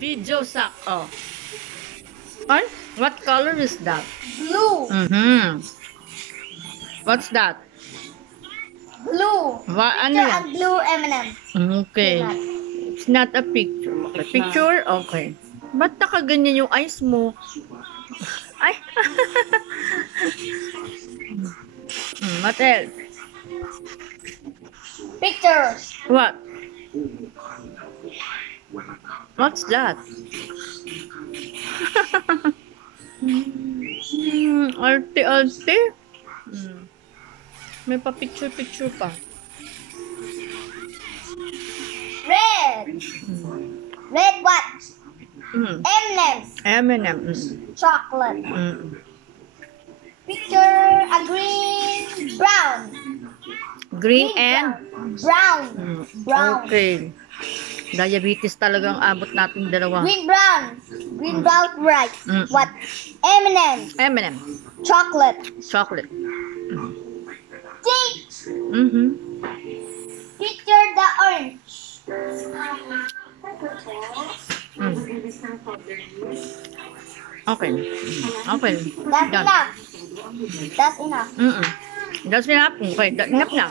Video sack. Oh. Ay, what color is that? Blue. What's that? Blue. Ano Picture yan? of blue M&M. Okay. It's not a picture. Okay. Picture? Okay. Ba't nakaganyan yung eyes mo? Ay! What else? Pictures. What? What's that? Arte-arte? May pa-picture-picture pa. Red. Red what? M&M's. M&M. Chocolate. Picture a green, brown. Green and? Brown. Brown. Okay. Diabetes talagang abot natin dalawa. Green, brown. Green, brown, right. What? M&M's. M&M. Chocolate. Chocolate. Cake. Picture the orange. Okay. Okay. That's Done. enough. That's enough. That's enough. Okay. Enough na.